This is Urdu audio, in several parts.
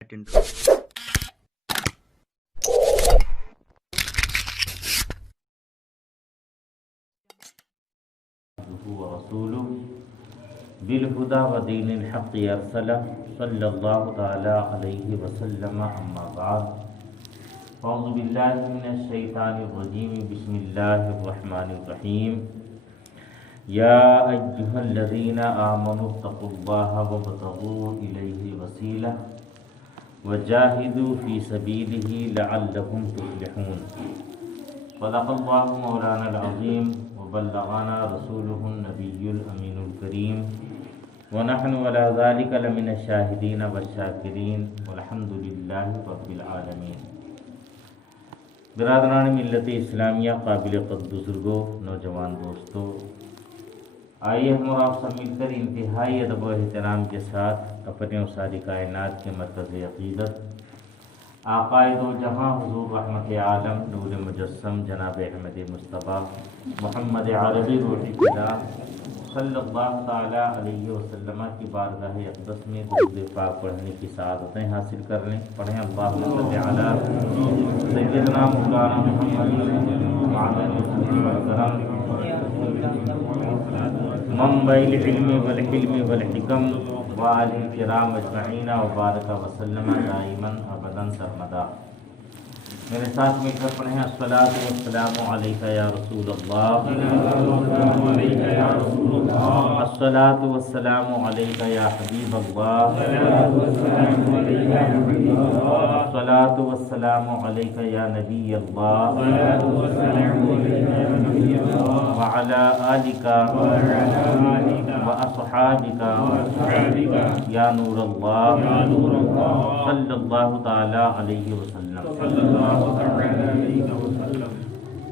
ورسوله بالهدى ودين الحق أرسله صلى الله تعالى عليه وسلم أما بعد أعوذ بالله من الشيطان الرجيم بسم الله الرحمن الرحيم يا أيها الذين آمنوا اتقوا الله وابتغوا إليه الوسيلة وجاهدوا في سبيله لعلكم تفلحون صدق الله مولانا العظيم وبلغنا رسوله النبي الأمين الكريم ونحن على ذلك لمن الشاهدين والشاكرين والحمد لله رب العالمين۔ برادران ملت اسلامیہ، قابل قدر بزرگوں، نوجوان دوستوں، آئیے ہم اور آپ سب مل کر انتہائی ادب و احترام کے ساتھ اپنے و ساری کائنات کے مرکز عقیدت آقائے دو جہاں حضور رحمت عالم نور مجسم جناب احمد مصطفیٰ محمد عربی روح اللہ صلی اللہ تعالیٰ علیہ وسلم کی بارگاہ اقدس میں درود پاک پڑھنے کی سعادتیں حاصل کر لیں۔ پڑھیں اللہم صلی علی سیدنا مولانا محمد منبع العلم والحلم والحکم وآلہ الکرام اجمعین وبارک وسلم دائما ابدا سرمدا۔ میرے ساتھ مل کر پڑھیں الصلاۃ والسلام علیک یا رسول اللہ، الصلاۃ والسلام علیک یا حبیب اللہ، الصلاۃ والسلام علیک یا نبی اللہ، وعلی آلک واصحابک یا نور اللہ صلی اللہ تعالی علیہ وسلم۔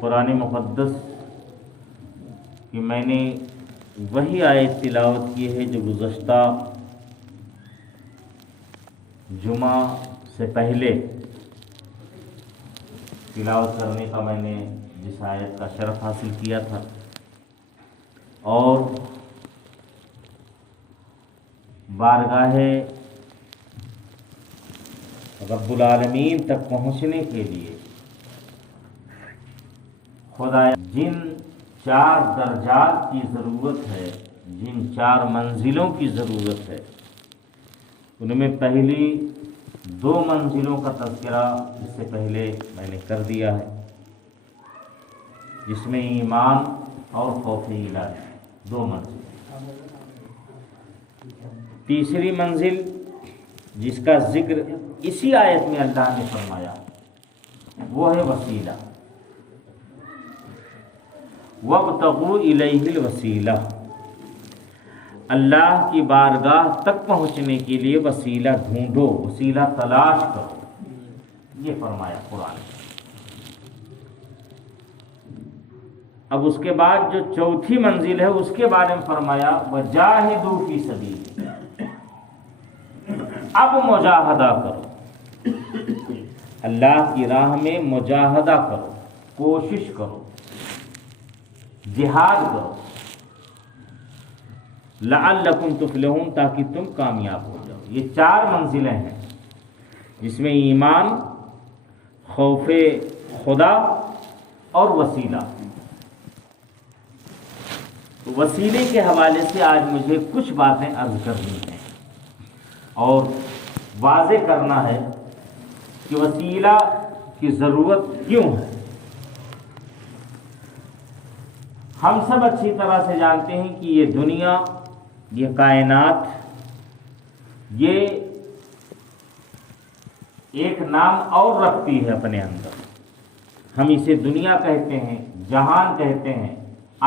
قرآن مقدس کہ میں نے وہی آیت تلاوت کی ہے جو گزشتہ جمعہ سے پہلے تلاوت کرنے کا میں نے جس آیت کا شرف حاصل کیا تھا، اور بارگاہ رب العالمین تک پہنچنے کے لیے خدا جن 4 درجات کی ضرورت ہے، جن 4 منزلوں کی ضرورت ہے، ان میں پہلی 2 منزلوں کا تذکرہ اس سے پہلے میں نے کر دیا ہے، جس میں ایمان اور خوف الہی، 2 منزل۔ تیسری منزل جس کا ذکر اسی آیت میں اللہ نے فرمایا وہ ہے وسیلہ، وابتغوا الیہ الوسیلہ، اللہ کی بارگاہ تک پہنچنے کے لیے وسیلہ ڈھونڈو، وسیلہ تلاش کرو، یہ فرمایا قرآن۔ اب اس کے بعد جو چوتھی منزل ہے اس کے بارے میں فرمایا وجاہدوا فی سبیلہ، اب مجاہدہ کرو، اللہ کی راہ میں مجاہدہ کرو، کوشش کرو، جہاد کرو، لعلکم تفلحون، تاکہ تم کامیاب ہو جاؤ۔ یہ 4 منزلیں ہیں جس میں ایمان، خوف خدا اور وسیلہ۔ وسیلے کے حوالے سے آج مجھے کچھ باتیں عرض کرنی ہیں اور واضح کرنا ہے کہ وسیلہ کی ضرورت کیوں ہے۔ ہم سب اچھی طرح سے جانتے ہیں کہ یہ دنیا، یہ کائنات، یہ ایک نام اور رکھتی ہے اپنے اندر۔ ہم اسے دنیا کہتے ہیں، جہان کہتے ہیں،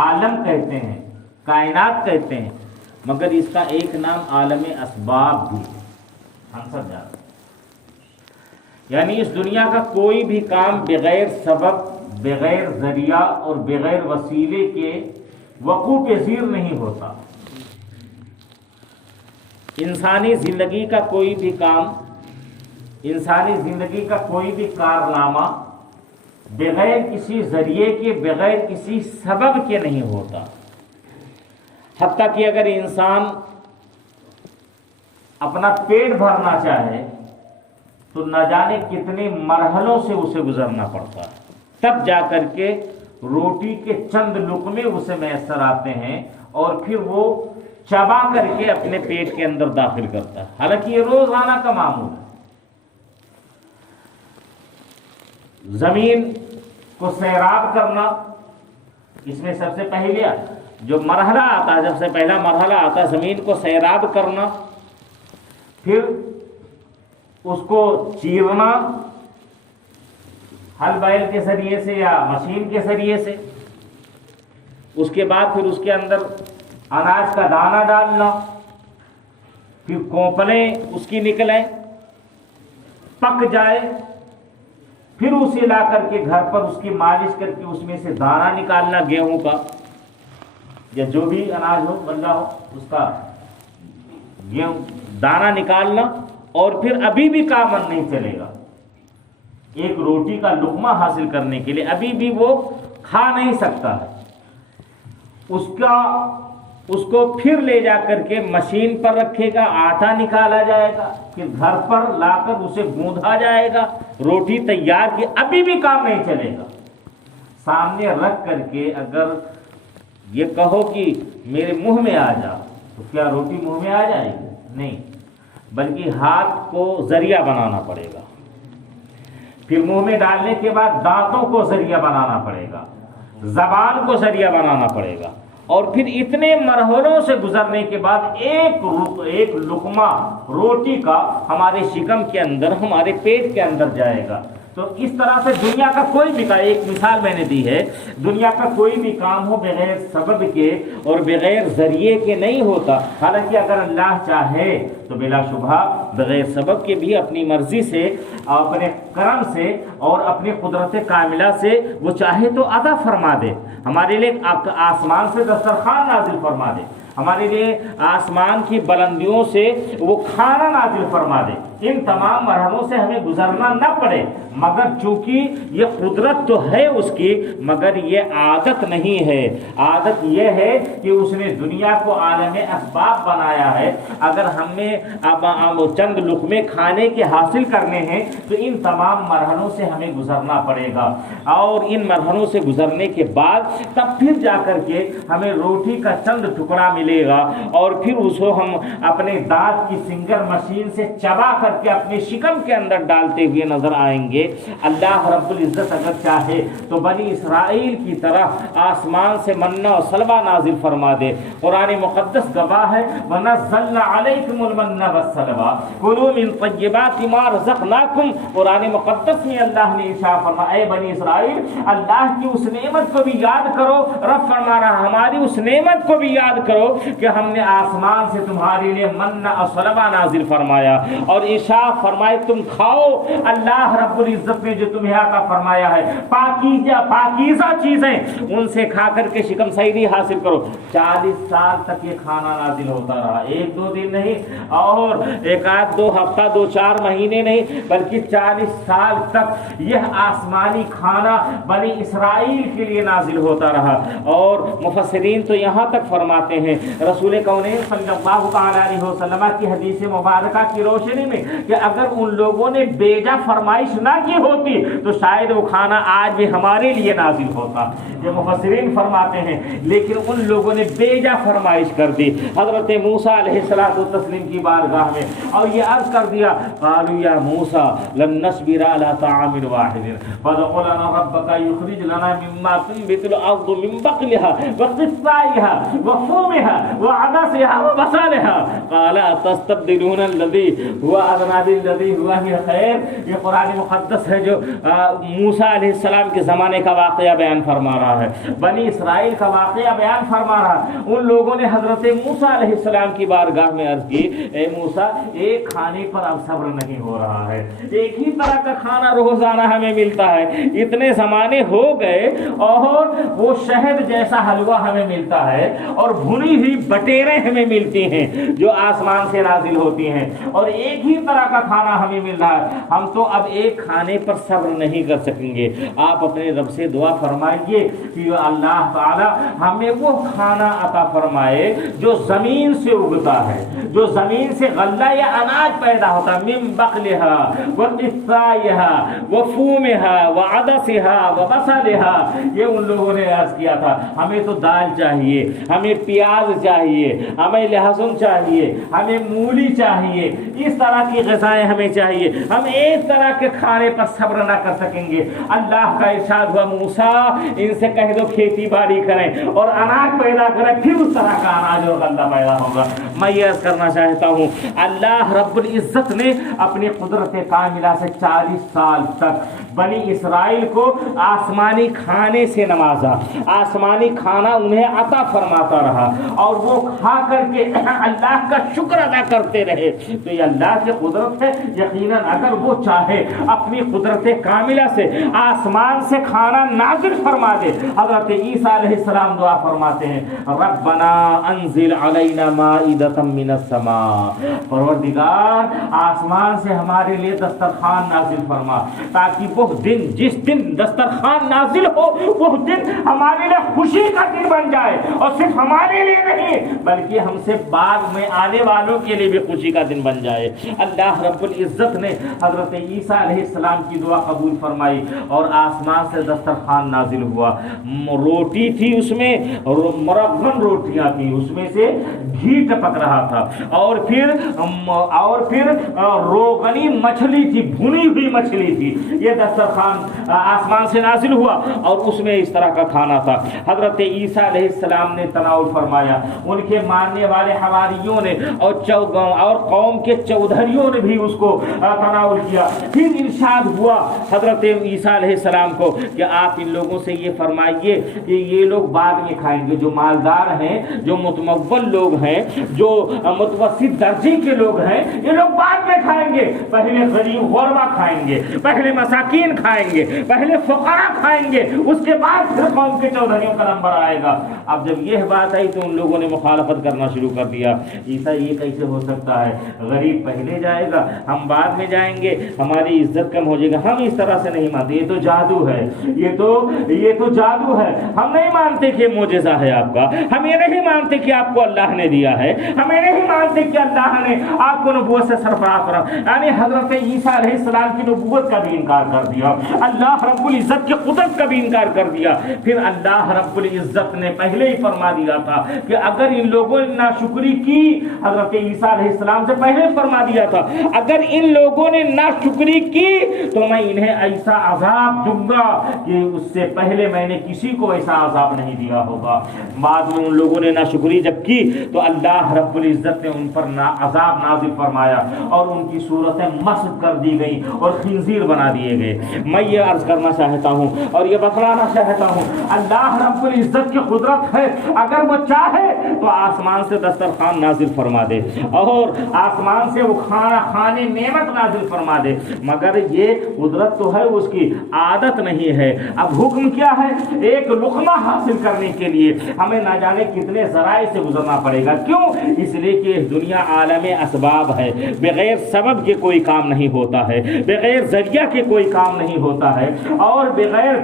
عالم کہتے ہیں، کائنات کہتے ہیں، مگر اس کا ایک نام عالم اسباب بھی ہے، ہم سب جانتے ہیں۔ یعنی اس دنیا کا کوئی بھی کام بغیر سبب، بغیر ذریعہ اور بغیر وسیلے کے وقوع پذیر نہیں ہوتا۔ انسانی زندگی کا کوئی بھی کام، انسانی زندگی کا کوئی بھی کارنامہ بغیر کسی ذریعے کے، بغیر کسی سبب کے نہیں ہوتا۔ حتیٰ کہ اگر انسان اپنا پیٹ بھرنا چاہے تو نہ جانے کتنے مرحلوں سے اسے گزرنا پڑتا ہے، تب جا کر کے روٹی کے چند لقمے اسے میسر آتے ہیں اور پھر وہ چبا کر کے اپنے پیٹ کے اندر داخل کرتا ہے، حالانکہ یہ روزانہ کا معمول ہے۔ زمین کو سیراب کرنا، اس میں سب سے پہلے جو مرحلہ آتا ہے، سب سے پہلا مرحلہ آتا ہے زمین کو سیراب کرنا، پھر اس کو چیرنا ہل بیل کے ذریعے سے یا مشین کے ذریعے سے، اس کے بعد پھر اس کے اندر اناج کا دانہ ڈالنا، پھر کونپلیں اس کی نکلیں، پک جائے، پھر اسے لا کر کے گھر پر اس کی مالش کر کے اس میں سے دانہ نکالنا، گیہوں کا یا جو بھی اناج ہو بننا ہو اس کا گیہوں دانہ نکالنا، اور پھر ابھی بھی کام نہیں چلے گا، ایک روٹی کا لقمہ حاصل کرنے کے لیے ابھی بھی وہ کھا نہیں سکتا ہے، اس کو پھر لے جا کر کے مشین پر رکھے گا، آٹا نکالا جائے گا، پھر گھر پر لا کر اسے گوندھا جائے گا، روٹی تیار کی، ابھی بھی کام نہیں چلے گا۔ سامنے رکھ کر کے اگر یہ کہو کہ میرے منہ میں آ جا، تو کیا روٹی منہ میں آ جائے گی؟ نہیں، بلکہ ہاتھ کو ذریعہ بنانا پڑے گا، پھر منہ میں ڈالنے کے بعد دانتوں کو ذریعہ بنانا پڑے گا، زبان کو ذریعہ بنانا پڑے گا، اور پھر اتنے مرحلوں سے گزرنے کے بعد ایک لقمہ روٹی کا ہمارے شکم کے اندر، ہمارے پیٹ کے اندر جائے گا۔ تو اس طرح سے دنیا کا کوئی بھی کام، ایک مثال میں نے دی ہے، دنیا کا کوئی بھی کام ہو بغیر سبب کے اور بغیر ذریعے کے نہیں ہوتا، حالانکہ اگر اللہ چاہے تو بلا شبہ بغیر سبب کے بھی اپنی مرضی سے، اپنے کرم سے اور اپنی قدرت کاملہ سے وہ چاہے تو عطا فرما دے، ہمارے لیے آسمان سے دسترخوان نازل فرما دے، ہمارے لیے آسمان کی بلندیوں سے وہ کھانا نازل فرما دے، ان تمام مرحلوں سے ہمیں گزرنا نہ پڑے، مگر چونکہ یہ قدرت تو ہے اس کی، مگر یہ عادت نہیں ہے۔ عادت یہ ہے کہ اس نے دنیا کو عالم اسباب بنایا ہے، اگر ہمیں اب چند لقمے کھانے کے حاصل کرنے ہیں تو ان تمام مرحلوں سے ہمیں گزرنا پڑے گا، اور ان مرحلوں سے گزرنے کے بعد تب پھر جا کر کے ہمیں روٹی کا چند ٹکڑا ملے گا، اور پھر اس کو ہم اپنے دانت کی سنگر مشین سے چبا کر کے اپنے شکم کے اندر ڈالتے ہوئے نظر آئیں گے۔ اللہ رب العزت اگر چاہے تو بنی اسرائیل کی طرح آسمان سے منہ و سلوہ نازل فرما دے۔ قرآن مقدس گواہ ہے، وَنَزَّلْنَا عَلَيْكُمُ الْمَنَّ وَالسَّلْوَىٰ كُلُوا مِن طَيِّبَاتِ مَا رَزَقْنَاكُمْ۔ قرآن مقدس میں اللہ نے ارشاد فرمایا، اے بنی اسرائیل، اللہ کی اس نعمت کو بھی یاد کرو، رب فرما رہا ہماری اس نعمت کو بھی یاد کرو کہ ہم نے آسمان سے تمہارے لیے منہ اور سلوہ نازل فرمایا، اور ارشاد فرمائے تم کھاؤ اللہ رب العزت نے جو تمہیں عطا فرمایا ہے، پاکیزہ چیزیں، ان سے کھا کر کے شکم سیری حاصل کرو۔ 40 سال تک یہ کھانا نازل ہوتا رہا، ایک دو دن نہیں، اور ایک آدھ دو ہفتہ، 2-4 مہینے نہیں، بلکہ 40 سال تک یہ آسمانی کھانا بنی اسرائیل کے لیے نازل ہوتا رہا۔ اور مفسرین تو یہاں تک فرماتے ہیں، رسول کونین صلی اللہ تعالیٰ علیہ وسلم کی حدیث مبارکہ کی روشنی میں، کہ اگر ان لوگوں نے بیجا فرمائش نہ کی ہوتی تو شاید وہ کھانا آج بھی ہمارے لیے نازل ہوتا، یہ مفسرین فرماتے ہیں، لیکن ان لوگوں نے بیجا فرمائش کر دی حضرت موسیٰ علیہ السلام کی بارگاہ میں، اور یہ عرض کر دیا، قالوا یا موسیٰ لن نصبر علی طعام واحد فادع لنا ربک یخرج لنا مما تنبت الارض من بقلها وقثائها وفومها وعدسها وبصلها قال تستبدلون الذي هو ادنى بالذي هو خیر۔ یہ قرآن مقدس ہے جو موسیٰ علیہ السلام کے زمانے کا واقعہ بیان فرما رہا ہے، بنی اسرائیل کا واقعہ بیان فرما رہا ہے۔ ان لوگوں نے حضرت موسیٰ علیہ السلام کی بارگاہ میں عرض کی، اے موسیٰ، ایک کھانے پر اب صبر نہیں ہو رہا ہے، ایک ہی طرح کا کھانا روزانہ ہمیں ملتا ہے، اتنے زمانے ہو گئے، اور وہ شہد جیسا حلوہ ہمیں ملتا ہے، اور بھنی ہوئی بٹیریں ہمیں ملتی ہیں جو آسمان سے نازل ہوتی ہیں، اور ایک ہی طرح کا کھانا ہمیں مل رہا ہے، ہم تو اب ایک کھانے پر صبر نہیں کر سکیں گے۔ آپ اپنے رب سے دعا فرمائیے کہ اللہ تعالی ہمیں وہ کھانا عطا فرمائے جو زمین سے اگتا ہے، جو زمین سے غلہ یا اناج پیدا ہوتا ہے، من بقلها وقثائها وفومها وعدسها وبصلها۔ یہ ان لوگوں نے عرض کیا تھا ہمیں تو دال چاہیے، ہمیں پیاز چاہیے، ہمیں لہسن چاہیے، ہمیں مولی چاہیے، اس طرح کی غذائیں ہمیں چاہیے، ہم ایک طرح کے کھانے پر صبر نہ کر سکیں گے۔ اللہ کا ارشاد ہوا موسیٰ ان سے کہہ دو کھیتی باڑی کریں اور اناج پیدا کریں، پھر اس طرح کا اناج اور غلہ پیدا ہوگا۔ میں یہ عرض کرنا چاہتا ہوں اللہ رب العزت نے اپنی قدرت کاملہ سے 40 سال تک بنی اسرائیل کو آسمانی کھانے سے نوازا، آسمانی کھانا انہیں عطا فرماتا رہا اور وہ کھا کر کے اللہ کا شکر ادا کرتے رہے۔ تو یہ اللہ کی قدرت ہے، یقیناً اگر وہ چاہے اپنی قدرت کاملہ سے آسمان سے کھانا نازل فرما دے۔ حضرت عیسیٰ علیہ السلام دعا فرماتے ہیں ربنا انزل علینا مائدۃ من السماء، پروردگار آسمان سے ہمارے لیے دسترخوان نازل فرما، تاکہ وہ دن جس دن دسترخوان نازل ہو وہ دن ہمارے لیے خوشی کا دن بن جائے، اور صرف ہمارے لیے نہیں بلکہ ہم سے بعد میں آنے والوں کے لیے بھی خوشی کا دن بن جائے۔ اللہ رب العزت نے حضرت عیسیٰ علیہ السلام کی دعا قبول فرمائی اور آسمان سے دسترخوان نازل ہوا۔ روٹی تھی اس میں، مرغن روٹیاں تھیں، اس میں سے گھی ٹپک رہا تھا، اور پھر روغنی مچھلی تھی، بھنی ہوئی مچھلی تھی۔ یہ دسترخوان آسمان سے نازل ہوا اور اس میں اس طرح کا کھانا تھا۔ حضرت عیسیٰ علیہ السلام نے تناول فرمایا، ان کے ماننے والے حواریوں نے اور قوم کے چودھریوں نے بھی اس کو تناول کیا۔ پھر ارشاد ہوا حضرت عیسیٰ علیہ السلام کو کہ آپ ان لوگوں سے یہ فرمائیے کہ یہ لوگ بعد میں کھائیں گے، جو مالدار ہیں، جو متمول لوگ ہیں، جو متوسط درجے کے لوگ ہیں، یہ لوگ بعد میں کھائیں گے۔ پہلے غریب غربا کھائیں گے، پہلے مساکین کھائیں گے، پہلے فقراء کھائیں گے، اس کے بعد پھر قوم کے چودھریوں کا نمبر آئے گا۔ اب جب یہ بات آئی تو ان لوگوں نے مخالفت کرنا شروع کر دیا، عیسیٰ یہ کیسے ہو سکتا ہے، غریب پہلے جائے گا، ہم بعد میں جائیں گے، ہماری عزت کم ہو جائے گا، ہم اس طرح سے نہیں مانتے، یہ تو جادو ہے، یہ تو جادو ہے، ہم نہیں مانتے کہ معجزہ ہے آپ کا، ہم یہ نہیں مانتے کہ آپ کو اللہ نے دیا ہے، ہم یہ نہیں مانتے کہ اللہ نے آپ کو نبوت سے سرفراز کرا۔ یعنی حضرت عیسیٰ علیہ السلام کی نبوت کا بھی انکار کر دیا، اللہ رب العزت کی قدرت کا بھی انکار کر دیا۔ پھر اللہ رب العزت نے پہلے ہی فرما دیا تھا کہ اگر ان لوگوں نے ناشکری کی، حضرت عیسیٰ علیہ السلام سے پہلے فرما دیا تھا اگر ان لوگوں نے ناشکری کی تو میں انہیں ایسا عذاب دوں گا کہ اس سے پہلے میں نے کسی کو ایسا عذاب نہیں دیا ہوگا۔ بعد میں ان لوگوں نے ناشکری جب کی تو اللہ رب العزت نے ان پر عذاب نازل فرمایا اور ان کی صورتیں مسخ کر دی گئی اور خنزیر بنا دیے گئے۔ میں یہ عرض کرنا چاہتا ہوں اور یہ بتلانا چاہتا ہوں اللہ رب العزت کی قدرت ہے، اگر وہ چاہے تو آسمان سے دسترخوان نازل فرما دے اور آسمان سے وہ کھانے نعمت نازل فرما دے، مگر یہ قدرت تو ہے، اس کی عادت نہیں ہے۔ اب حکم کیا ہے؟ ایک لقمہ حاصل کرنے کے لیے ہمیں نہ جانے کتنے ذرائع سے گزرنا پڑے گا۔ کیوں؟ اس لیے کہ دنیا عالم اسباب ہے، بغیر سبب کے کوئی کام نہیں ہوتا ہے، بغیر ذریعہ کے کوئی کام نہیں ہوتا ہے اور بغیر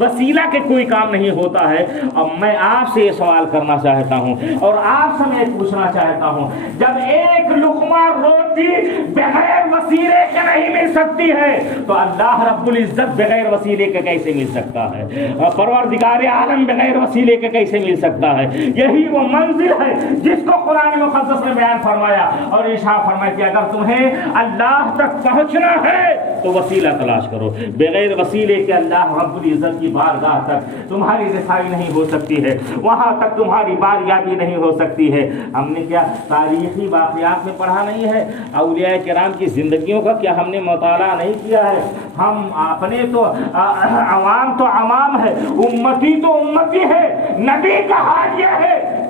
وسیلہ کے کوئی کام نہیں ہوتا ہے۔ اب میں آپ سے یہ سوال کرنا چاہتا ہوں اور آپ سے میں پوچھنا چاہتا ہوں، جب ایک لقمہ روٹی بغیر وسیلے کے نہیں مل سکتی ہے تو اللہ رب العزت بغیر وسیلے کے کیسے مل سکتا ہے؟ پروردگار عالم بغیر وسیلے کے کیسے مل سکتا ہے؟ یہی وہ منزل ہے جس کو قرآن مقدس نے بیان فرمایا اور ارشاد فرمایا کہ اگر تمہیں اللہ تک پہنچنا ہے تو وسیلہ تلاش کرو، بغیر وسیلے کے اللہ رب العزت کی بارگاہ تک تمہاری رسائی نہیں ہو سکتی ہے، وہاں تک تمہاری باریابی نہیں ہو سکتی ہے۔ ہم نے کیا تاریخی واقعات میں پڑھا نہیں ہے؟ اولیاء کرام کی زندگیوں کا کیا ہم نے مطالعہ نہیں کیا ہے؟ ہم اپنے تو عوام تو عوام ہے، امتی تو امتی ہے، نبی کا حال یہ ہے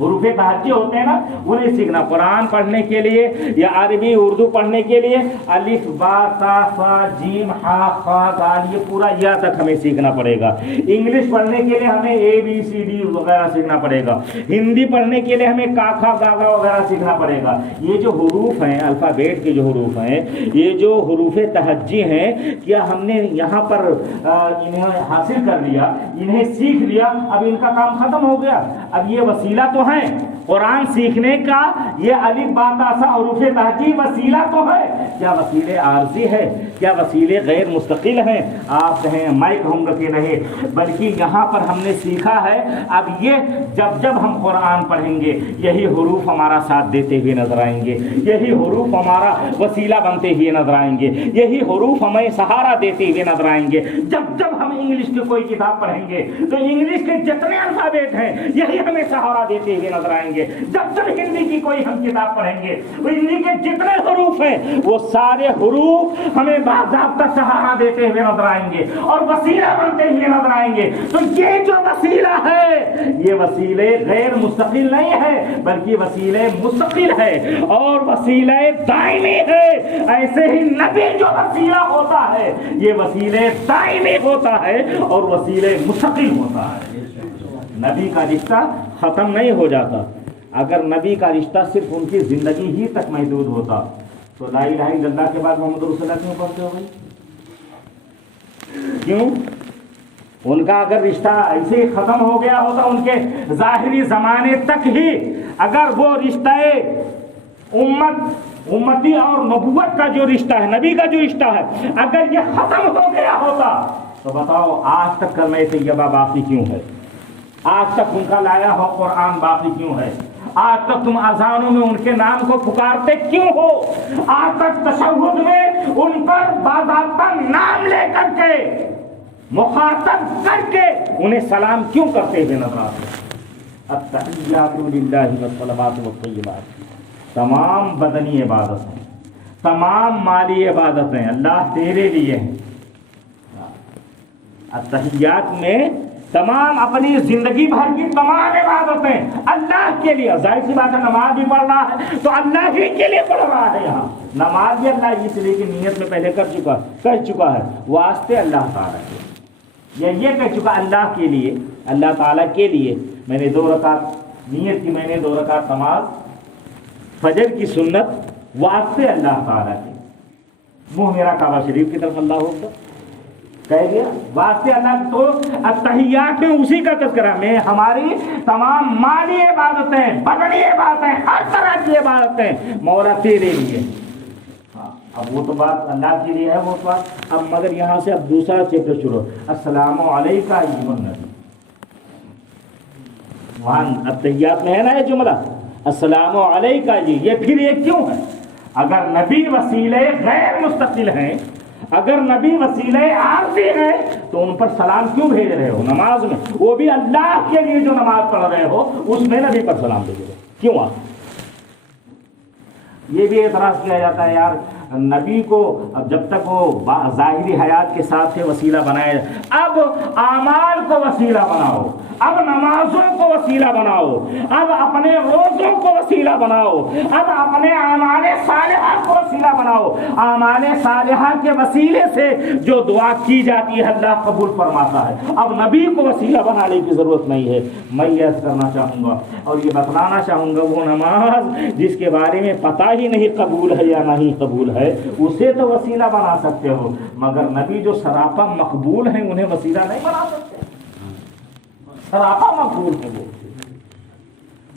حروف تہجی ہوتے ہیں نا انہیں سیکھنا. قرآن پڑھنے کے لیے یا عربی اردو پڑھنے کے لیے الف با تا ثا جیم ہا خا دال یہ پورا یا تک ہمیں سیکھنا پڑے گا. انگلش پڑھنے کے لیے ہمیں اے بی سی ڈی وغیرہ سیکھنا پڑے گا. ہندی پڑھنے کے لیے ہمیں کا کھا گا گا وغیرہ سیکھنا پڑے گا. یہ جو حروف ہیں الفابیٹ کے جو حروف ہیں یہ جو حروف تہجی ہیں کیا ہم نے یہاں پر انہیں حاصل کر لیا انہیں سیکھ لیا اب ان کا کام ختم ہو گیا؟ اب یہ وسیلہ تو ہے قرآن سیکھنے کا. یہ الف با تا ثا حروف تہجی وسیلہ تو ہے. کیا وسیلے عارضی ہے؟ کیا وسیلے غیر مستقل ہیں؟ آپ کہیں میں کہوں گا کہ نہیں بلکہ یہاں پر ہم نے سیکھا ہے. اب یہ جب ہم قرآن پڑھیں گے یہی حروف ہمارا ساتھ دیتے ہوئے نظر آئیں گے. یہی حروف ہمارا وسیلہ بنتے ہوئے نظر آئیں گے. یہی حروف ہمیں سہارا دیتے ہوئے نظر آئیں گے. جب ہم انگلش کی کوئی کتاب پڑھیں گے تو انگلش کے جتنے الفابیٹ ہیں یہی ہمیں سہارا دیتے ہوئے نظر آئیں گے. جب ہندی کی کوئی ہم کتاب پڑھیں گے تو ہندی کے جتنے حروف ہیں وہ سارے حروف ہمیں باضابطہ سہارا دیتے ہوئے نظر آئیں گے اور وسیلہ بنتے ہوئے نظر آئیں گے. تو یہ جو وسیلہ ہے یہ وسیلے غیر مستقل نہیں ہے بلکہ وسیلے مستقل ہے اور وسیلہ دائمی ہے. ایسے ہی نبی جو وسیلہ ہوتا ہے یہ وسیلے دائمی ہوتا ہے اور وسیلے مستقل ہوتا ہے. نبی کا رشتہ ختم نہیں ہو جاتا. اگر نبی کا رشتہ صرف ان کی زندگی ہی تک محدود ہوتا تو لا الہ الا اللہ کے بعد محمد رسول اللہ کیوں پڑھتے ہو گئے؟ کیوں؟ ان کا اگر رشتہ ایسے ہی ختم ہو گیا ہوتا ان کے ظاہری زمانے تک ہی اگر وہ رشتہ امتی اور نبوت کا جو رشتہ ہے نبی کا جو رشتہ ہے اگر یہ ختم ہو گیا ہوتا تو بتاؤ آج تک کلمہ طیبہ باقی کیوں ہے؟ آج تک ان کا لایا ہو قرآن باقی کیوں ہے؟ آج تک تم اذانوں میں ان کے نام کو پکارتے کیوں ہو؟ آج تک تشہد میں ان پر باضابطہ نام لے کر کے مخاطب کر کے انہیں سلام کیوں کرتے ہوئے نظر آتے؟ التحیات للہ والصلوات والطیبات. تمام بدنی عبادتیں تمام مالی عبادتیں اللہ تیرے لیے ہیں. التحیات میں تمام اپنی زندگی بھر کی تمام عبادتیں اللہ کے لیے. ظاہر سی بات ہے نماز بھی پڑھ رہا ہے تو اللہ ہی کے لیے پڑھ رہا ہے. یہاں نماز بھی اللہ اس لیے کی نیت میں پہلے کر چکا ہے واسطے اللہ تعالیٰ کے. یہ کہہ چکا اللہ کے لیے اللہ تعالیٰ کے لیے میں نے 2 رکعت نیت کی. میں نے 2 رکعت نماز فجر کی سنت واسطے اللہ تعالیٰ کے. منہ میرا کعبہ شریف کی طرف اللہ ہوگا کہہ گیا واسطے اللہ. تو التحیات میں اسی کا تذکرہ میں ہماری تمام مالی عبادتیں بدنی عبادتیں ہر طرح کی عبادتیں مولا تیرے لیے. اب وہ تو بات اللہ کے لیے ہے وہ بات. اب مگر یہاں سے اب دوسرا چیپٹر شروع. السلام علیکہ ایھا النبی. وہاں التحیات میں ہے نا یہ جملہ السلام علیکہ. یہ پھر یہ کیوں ہے؟ اگر نبی وسیلے غیر مستقل ہیں اگر نبی وسیلے عارضی ہیں تو ان پر سلام کیوں بھیج رہے ہو نماز میں؟ وہ بھی اللہ کے لیے جو نماز پڑھ رہے ہو اس میں نبی پر سلام بھیج رہے ہو کیوں؟ آپ یہ بھی اعتراض کیا جاتا ہے یار نبی کو جب تک وہ ظاہری حیات کے ساتھ سے وسیلہ بنائے اب اعمال کو وسیلہ بناؤ اب نمازوں کو وسیلہ بناؤ اب اپنے روزوں کو وسیلہ بناؤ اب اپنے اعمال صالحہ کو وسیلہ بناؤ. اعمال صالحہ کے وسیلے سے جو دعا کی جاتی ہے اللہ قبول فرماتا ہے. اب نبی کو وسیلہ بنانے کی ضرورت نہیں ہے. میں یہ کرنا چاہوں گا اور یہ بتلانا چاہوں گا وہ نماز جس کے بارے میں پتہ ہی نہیں قبول ہے یا نہیں قبول ہے اسے تو وسیلہ بنا سکتے ہو مگر نبی جو سراپا مقبول ہیں انہیں وسیلہ نہیں بنا سکتے. سراپا مقبول ہے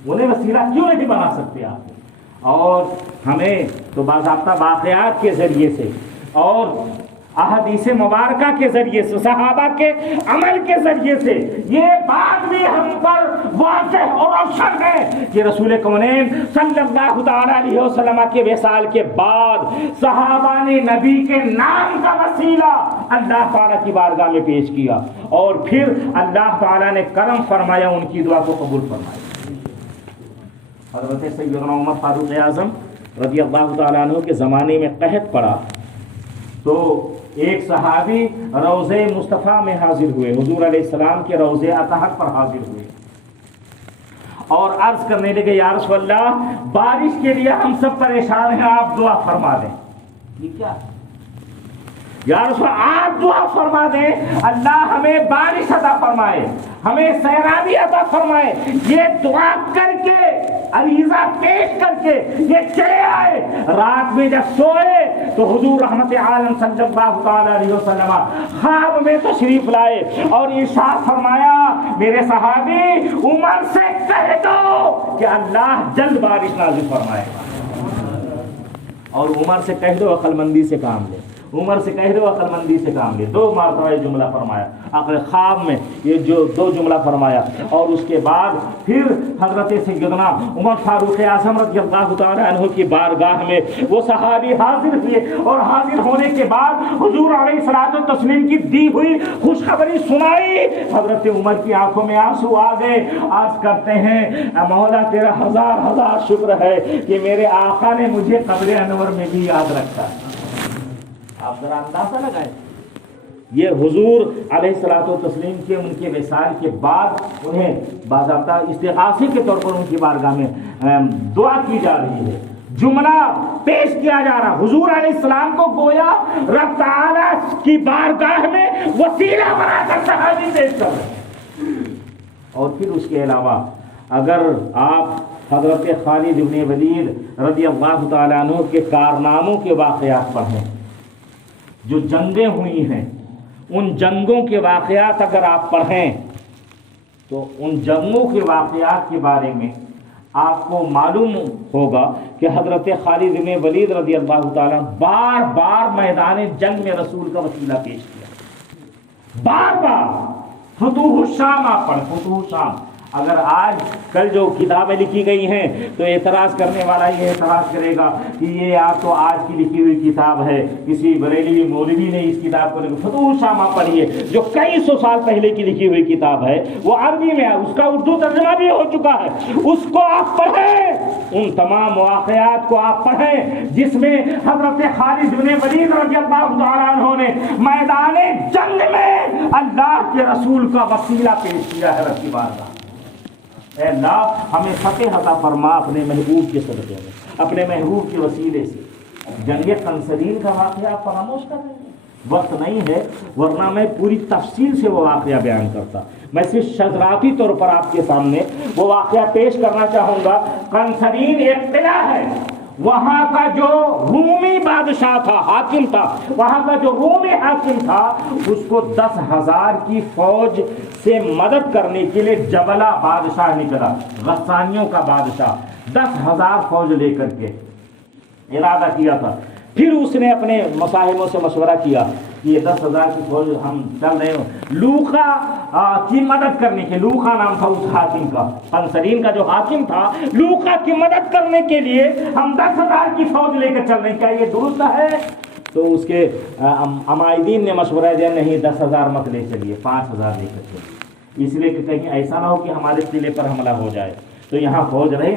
وہ انہیں وسیلہ کیوں نہیں بنا سکتے آپ؟ اور ہمیں تو باضابطہ واقعات کے ذریعے سے اور احادیث مبارکہ کے ذریعے سے صحابہ کے عمل کے ذریعے سے یہ بات بھی ہم پر واضح اور روشن ہے کہ رسول کونین صلی اللہ تعالی علیہ وسلم کے وصال کے بعد صحابہ نے نبی کے نام کا وسیلہ اللہ تعالیٰ کی بارگاہ میں پیش کیا اور پھر اللہ تعالیٰ نے کرم فرمایا ان کی دعا کو قبول فرمایا. حضرت سیدنا عمر فاروق اعظم رضی اللہ تعالیٰ عنہ کے زمانے میں قحط پڑا تو ایک صحابی روضہ مصطفیٰ میں حاضر ہوئے حضور علیہ السلام کے روضہ اطہر پر حاضر ہوئے اور عرض کرنے لگے یا رسول اللہ بارش کے لیے ہم سب پریشان ہیں، آپ دعا فرما دیں۔ یہ کیا یا رسول آپ دعا فرما دیں اللہ ہمیں بارش عطا فرمائے، ہمیں سیلابی عطا فرمائے۔ یہ دعا کر کے عریضہ پیش کر کے یہ چلے آئے۔ رات میں جب سوئے تو حضور رحمت عالم صلی اللہ تعالی علیہ وسلم خواب میں تشریف لائے اور ارشاد فرمایا میرے صحابی عمر سے کہہ دو کہ اللہ جلد بارش نازل فرمائے گا، اور عمر سے کہہ دو عقل مندی سے کام لے، عمر سے کہہ دو عقل مندی سے کام لے۔ 2 مرتبہ یہ جملہ فرمایا آخر خواب میں، یہ جو 2 جملہ فرمایا، اور اس کے بعد پھر حضرت سیدنا عمر فاروق اعظم رضی اللہ تعالی عنہ کی بارگاہ میں وہ صحابی حاضر ہوئے، اور حاضر ہونے کے بعد حضور علیہ الصلوۃ والتسلیم کی دی ہوئی خوشخبری سنائی۔ حضرت عمر کی آنکھوں میں آنسو آ گئے، عرض کرتے ہیں مولا تیرا ہزار ہزار شکر ہے کہ میرے آقا نے مجھے قبر انور میں بھی یاد رکھا۔ آپ ذرا اندازہ لگائیں، یہ حضور علیہ الصلوۃ والتسلیم کے ان کے وصال کے بعد انہیں باضابطہ استغاثے کے طور پر ان کی بارگاہ میں دعا کی جا رہی ہے، جملہ پیش کیا جا رہا۔ حضور علیہ السلام کو گویا رب تعالی کی بارگاہ میں وسیلہ بنا کر صحابی پیش کر رہے ہیں۔ اور پھر اس کے علاوہ اگر آپ حضرت خالد بن ولید رضی اللہ تعالیٰ عنہ کے کارناموں کے واقعات پڑھیں، جو جنگیں ہوئی ہیں ان جنگوں کے واقعات اگر آپ پڑھیں تو ان جنگوں کے واقعات کے بارے میں آپ کو معلوم ہوگا کہ حضرت خالد بن ولید رضی اللہ تعالیٰ بار بار میدان جنگ میں رسول کا وسیلہ پیش کیا، بار بار۔ فتوح الشام آپ پڑھیں، فتوح الشام۔ اگر آج کل جو کتابیں لکھی گئی ہیں تو اعتراض کرنے والا یہ اعتراض کرے گا کہ یہ آپ تو آج کی لکھی ہوئی کتاب ہے، کسی بریلوی مولوی نے اس کتاب کو لکھا۔ فتوح الشام آپ پڑھیے جو کئی سو سال پہلے کی لکھی ہوئی کتاب ہے، وہ عربی میں ہے، اس کا اردو ترجمہ بھی ہو چکا ہے، اس کو آپ پڑھیں، ان تمام واقعات کو آپ پڑھیں جس میں حضرت خالد بن ولید رضی اللہ تعالیٰ عنہ نے میدان جنگ میں اللہ کے رسول کا وسیلہ پیش کیا ہے رب کی بارگاہ۔ اے اللہ ہمیں فتح عطا فرما اپنے محبوب کے صدقے میں، اپنے محبوب کے وسیلے سے۔ جنگ قنصرین کا واقعہ آپ فراموش کر رہے ہیں، وقت نہیں ہے ورنہ میں پوری تفصیل سے وہ واقعہ بیان کرتا، میں صرف شذراتی طور پر آپ کے سامنے وہ واقعہ پیش کرنا چاہوں گا۔ قنصرین ایک قلعہ ہے، وہاں کا جو رومی بادشاہ تھا، حاکم تھا، وہاں کا جو رومی حاکم تھا اس کو 10,000 کی فوج سے مدد کرنے کے لیے جبلہ بادشاہ نکلا، غسانیوں کا بادشاہ، 10,000 فوج لے کر کے ارادہ کیا تھا۔ پھر اس نے اپنے مصاحبوں سے مشورہ کیا کہ یہ 10,000 کی فوج ہم چل رہے ہیں لوقا کی مدد کرنے کے، لوقا نام تھا اس حاکم کا، قنصرین کا جو حاکم تھا، لوقا کی مدد کرنے کے لیے ہم 10,000 کی فوج لے کر چل رہے ہیں، کیا یہ درست ہے؟ تو اس کے عمائدین نے مشورہ دیا نہیں 10,000 مت لے چلیے، 5,000 لے کر چلیے، اس لیے کہ کہیں ایسا نہ ہو کہ ہمارے قلعے پر حملہ ہو جائے تو یہاں فوج رہے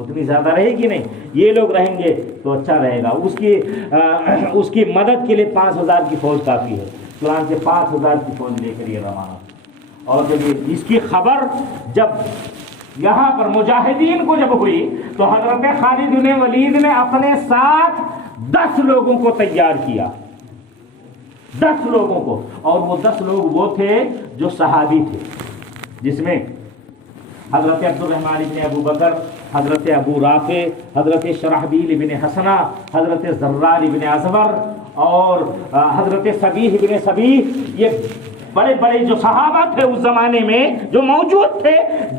اتنی زیادہ رہے گی نہیں، یہ لوگ رہیں گے تو اچھا رہے گا، اس کی مدد کے لیے 5,000 کی فوج کافی ہے۔ چنانچہ 5,000 کی فوج لے کر یہ روانہ، اور جب اس کی خبر جب یہاں پر مجاہدین کو جب ہوئی تو حضرت خالد بن ولید نے اپنے ساتھ 10 لوگوں کو تیار کیا، 10 لوگوں کو، اور وہ 10 لوگ وہ تھے جو صحابی تھے، جس میں حضرت عبد الرحمن ابن ابو بکر، حضرت ابو رافع، حضرت شرحبیل ابن حسنہ، حضرت زرار ابن ازور اور حضرت صبیح ابن صبیح، یہ بڑے بڑے جو صحابہ تھے اس زمانے میں جو موجود تھے،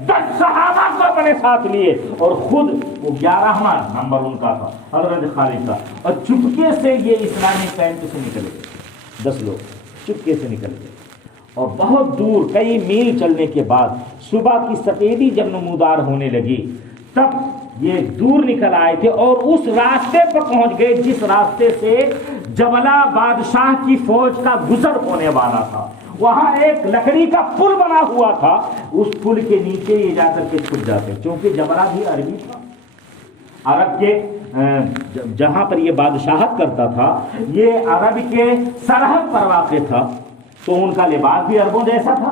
10 صحابہ کو اپنے ساتھ لیے، اور خود وہ 11واں نمبر ان کا تھا حضرت خالد کا، اور چپکے سے یہ اسلامی کیمپ سے نکلے، 10 لوگ چپکے سے نکل گئے، اور بہت دور کئی میل چلنے کے بعد صبح کی سفیدی جب نمودار ہونے لگی تب یہ دور نکل آئے تھے اور اس راستے پر پہنچ گئے جس راستے سے جبلہ بادشاہ کی فوج کا گزر ہونے والا تھا۔ وہاں ایک لکڑی کا پل بنا ہوا تھا، اس پل کے نیچے یہ جا کر کے چھپ جاتے، چونکہ جبلہ بھی عربی تھا، عرب کے جہاں پر یہ بادشاہت کرتا تھا یہ عرب کے سرحد پر واقع تھا، تو ان کا لباس بھی عربوں جیسا تھا،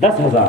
10,000,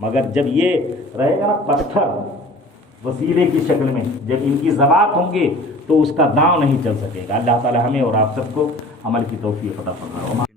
مگر جب یہ رہے گا نا پتھر وسیلے کی شکل میں، جب ان کی ذوات ہوں گے تو اس کا داؤں نہیں چل سکے گا۔ اللہ تعالی ہمیں اور آپ سب کو عمل کی توفیق عطا فرمائے۔